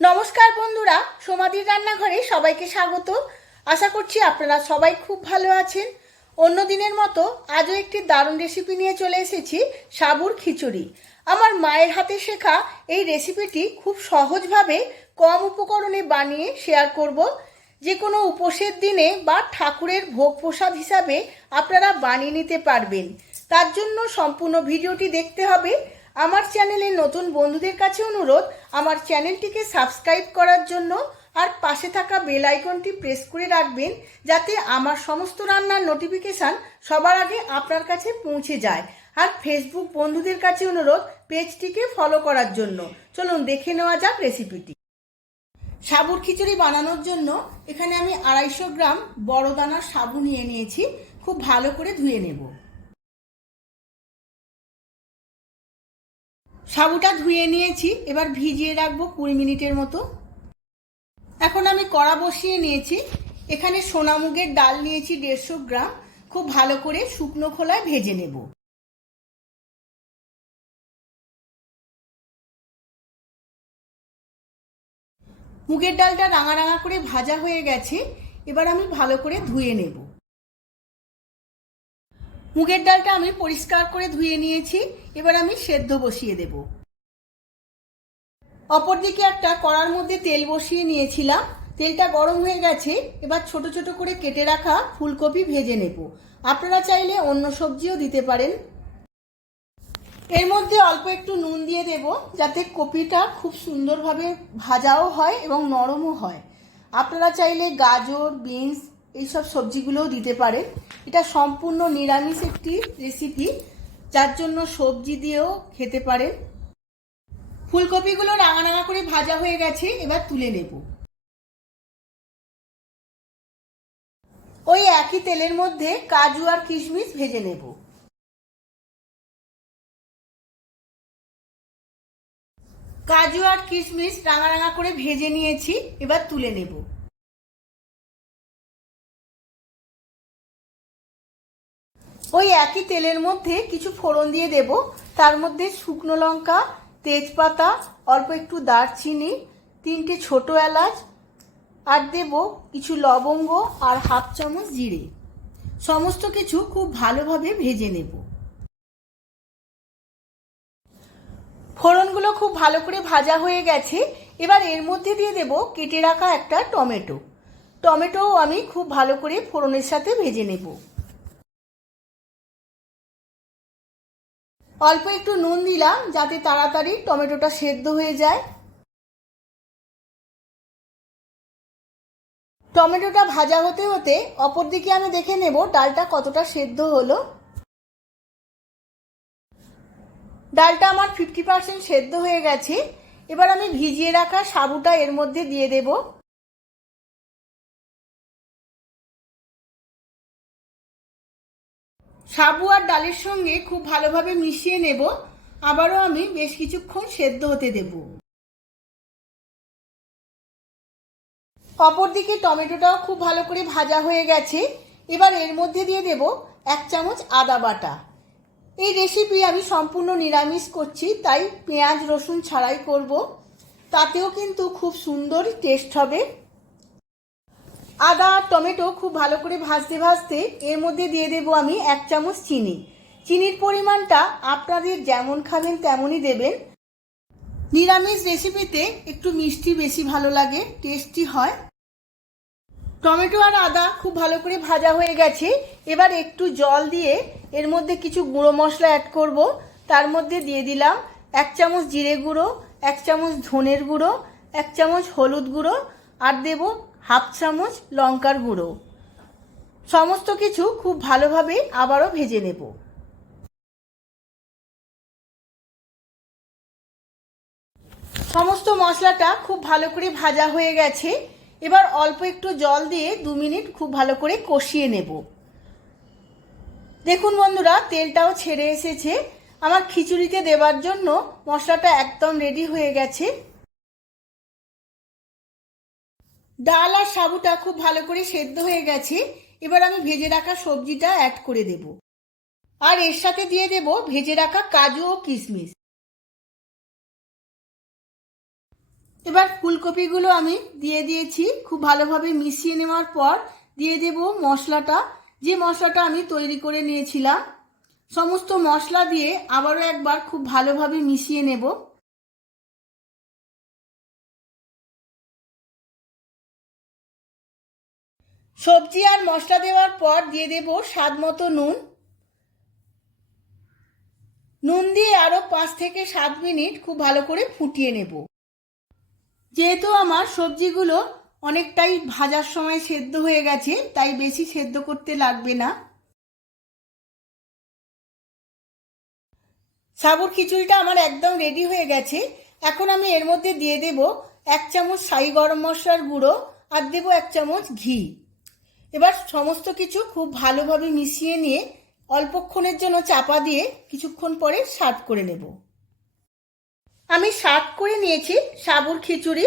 নমস্কার বন্ধুরা, সোমাদির রান্নাঘরে সবাইকে স্বাগত। আশা করছি আপনারা সবাই খুব ভালো আছেন। অন্য দিনের মতো আজও একটি দারুণ রেসিপি নিয়ে চলে এসেছি, সাবুর খিচুড়ি। আমার মায়ের হাতে শেখা এই রেসিপিটি খুব সহজভাবে কম উপকরণে বানিয়ে শেয়ার করব। যে কোনো উপোসের দিনে বা ঠাকুরের ভোগ প্রসাদ হিসাবে আপনারা বানিয়ে নিতে পারবেন। তার জন্য সম্পূর্ণ ভিডিওটি দেখতে হবে। আমার চ্যানেলে নতুন বন্ধুদের কাছে অনুরোধ, আমার চ্যানেলটিকে সাবস্ক্রাইব করার জন্য আর পাশে থাকা বেল আইকনটি প্রেস করে রাখবেন, যাতে আমার সমস্ত রান্নার নোটিফিকেশান সবার আগে আপনার কাছে পৌঁছে যায়। আর ফেসবুক বন্ধুদের কাছে অনুরোধ, পেজটিকে ফলো করার জন্য। চলুন দেখে নেওয়া যাক রেসিপিটি। সাবুর খিচুড়ি বানানোর জন্য এখানে আমি 250 গ্রাম বড় দানার সাবু নিয়ে নিয়েছি। খুব ভালো করে ধুয়ে নেব। সাবুটা ধুয়ে নিয়েছি, এবার ভিজিয়ে রাখবো 20 মিনিটের মতো। এখন আমি কড়া বসিয়ে নিয়েছি। এখানে সোনা মুগের ডাল নিয়েছি 150 গ্রাম। খুব ভালো করে শুকনো খোলায় ভেজে নেব। মুগের ডালটা রাঙা রাঙা করে ভাজা হয়ে গেছে, এবার আমি ভালো করে ধুয়ে নেব। মুগের ডালটা আমি পরিষ্কার করে ধুয়ে নিয়েছি, এবার আমি সেদ্ধ বসিয়ে দেব। অপরদিকে একটা কড়ার মধ্যে তেল বসিয়ে নিয়েছিলাম। তেলটা গরম হয়ে গেছে, এবার ছোট ছোট করে কেটে রাখা ফুলকপি ভেজে নেব। আপনারা চাইলে অন্য সবজিও দিতে পারেন। এর মধ্যে অল্প একটু নুন দিয়ে দেব, যাতে কপিটা খুব সুন্দরভাবে ভাজাও হয় এবং নরমও হয়। আপনারা চাইলে গাজর, বিনস এইসব সবজিগুলোও দিতে পারেন। এটা সম্পূর্ণ নিরামিষ একটি রেসিপি, যার জন্য সবজি দিয়েও খেতে পারেন। ফুলকপিগুলো রাঙা রাঙা করে ভাজা হয়ে গেছে, এবার তুলে নেব। ওই একই তেলের মধ্যে কাজু আর কিশমিশ ভেজে নেব। কাজু আর কিশমিশ রাঙা রাঙা করে ভেজে নিয়েছি, এবার তুলে নেব। ওই একই তেলের মধ্যে কিছু ফোড়ন দিয়ে দেব। তার মধ্যে শুকনো লঙ্কা, তেজপাতা, অল্প একটু দারচিনি, 3টে ছোট এলাচ, আর দেব কিছু লবঙ্গ আর হাফ চামচ জিরে। সমস্ত কিছু খুব ভালোভাবে ভেজে নেব। ফোড়নগুলো খুব ভালো করে ভাজা হয়ে গেছে, এবার এর মধ্যে দিয়ে দেব কেটে রাখা একটা টমেটো। টমেটোও আমি খুব ভালো করে ফোড়নের সাথে ভেজে নেব। অল্প একটু নুন দিলাম, যাতে তাড়াতাড়ি টমেটোটা সেদ্ধ হয়ে যায়। টমেটোটা ভাজা হতে হতে অপরদিকে আমি দেখে নেব ডালটা কতটা সেদ্ধ হলো। ডালটা আমার 50% সেদ্ধ হয়ে গেছে। এবার আমি ভিজিয়ে রাখা সাবুটা এর মধ্যে দিয়ে দেব। সাবু আর ডালের সঙ্গে খুব ভালোভাবে মিশিয়ে নেব। আবারও আমি বেশ কিছুক্ষণ সেদ্ধ হতে দেব। অপরদিকে টমেটোটাও খুব ভালো করে ভাজা হয়ে গেছে। এবার এর মধ্যে দিয়ে দেব 1 চামচ আদা বাটা। এই রেসিপি আমি সম্পূর্ণ নিরামিষ করছি, তাই পেঁয়াজ রসুন ছাড়াই করব। তাতেও কিন্তু খুব সুন্দর টেস্ট হবে। আদা আর টমেটো খুব ভালো করে ভাজতে ভাজতে এর মধ্যে দিয়ে দেব আমি 1 চামচ চিনি। চিনির পরিমাণটা আপনাদের যেমন খাবেন তেমনই দেবেন। নিরামিষ রেসিপিতে একটু মিষ্টি বেশি ভালো লাগে, টেস্টি হয়। টমেটো আর আদা খুব ভালো করে ভাজা হয়ে গেছে। এবার একটু জল দিয়ে এর মধ্যে কিছু গুঁড়ো মশলা অ্যাড করব। তার মধ্যে দিয়ে দিলাম 1 চামচ জিরে গুঁড়ো, 1 চামচ ধনের গুঁড়ো, 1 চামচ হলুদ গুঁড়ো, আর দেব হাফ চামচ লঙ্কার গুঁড়ো। সমস্ত কিছু খুব ভালোভাবে আবারও ভেজে নেব। সমস্ত মশলাটা খুব ভালো করে ভাজা হয়ে গেছে। এবার অল্প একটু জল দিয়ে 2 মিনিট খুব ভালো করে কষিয়ে নেব। দেখুন বন্ধুরা, তেলটাও ছেড়ে এসেছে। আমার খিচুড়িতে দেওয়ার জন্য মশলাটা একদম রেডি হয়ে গেছে। ডাল আর সাবুটা খুব ভালো করে সেদ্ধ হয়ে গেছে। এবার আমি ভেজে রাখা সবজিটা অ্যাড করে দেব, আর এর সাথে দিয়ে দেব ভেজে রাখা কাজু ও কিশমিশ। এবার ফুলকপিগুলো আমি দিয়ে দিয়েছি। খুব ভালোভাবে মিশিয়ে নেওয়ার পর দিয়ে দেব মশলাটা, যে মশলাটা আমি তৈরি করে নিয়েছিলাম। সমস্ত মশলা দিয়ে আবারও একবার খুব ভালোভাবে মিশিয়ে নেব। সবজি আর মশলা দেওয়ার পর দিয়ে দেব স্বাদ মতো নুন। নুন দিয়ে আরও 5 থেকে 7 মিনিট খুব ভালো করে ফুটিয়ে নেব। যেহেতু আমার সবজিগুলো অনেকটাই ভাজার সময় সেদ্ধ হয়ে গেছে, তাই বেশি সেদ্ধ করতে লাগবে না। সাবুর খিচুড়িটা আমার একদম রেডি হয়ে গেছে। এখন আমি এর মধ্যে দিয়ে দেব 1 চামচ শাহি গরম মশলার গুঁড়ো আর দেব 1 চামচ ঘি। এবার সমস্ত কিছু খুব ভালোভাবে মিশিয়ে নিয়ে অল্পক্ষণের জন্য চাপা দিয়ে কিছুক্ষণ পরে সার্ভ করে নেব। আমি সার্ভ করে নিয়েছি সাবুর খিচুড়ি।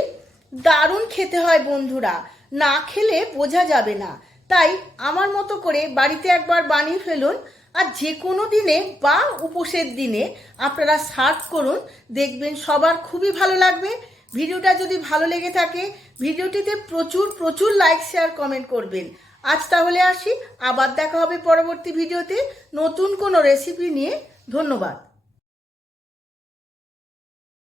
দারুণ খেতে হয় বন্ধুরা, না খেলে বোঝা যাবে না। তাই আমার মতো করে বাড়িতে একবার বানিয়ে ফেলুন, আর যে কোনো দিনে বা উপোসের দিনে আপনারা সার্ভ করুন, দেখবেন সবার খুবই ভালো লাগবে। ভিডিওটা যদি ভালো লেগে থাকে ভিডিওটিতে প্রচুর প্রচুর লাইক শেয়ার কমেন্ট করবেন। আজ তাহলে আসি, আবার দেখা হবে পরবর্তী ভিডিওতে নতুন কোনো রেসিপি নিয়ে। ধন্যবাদ।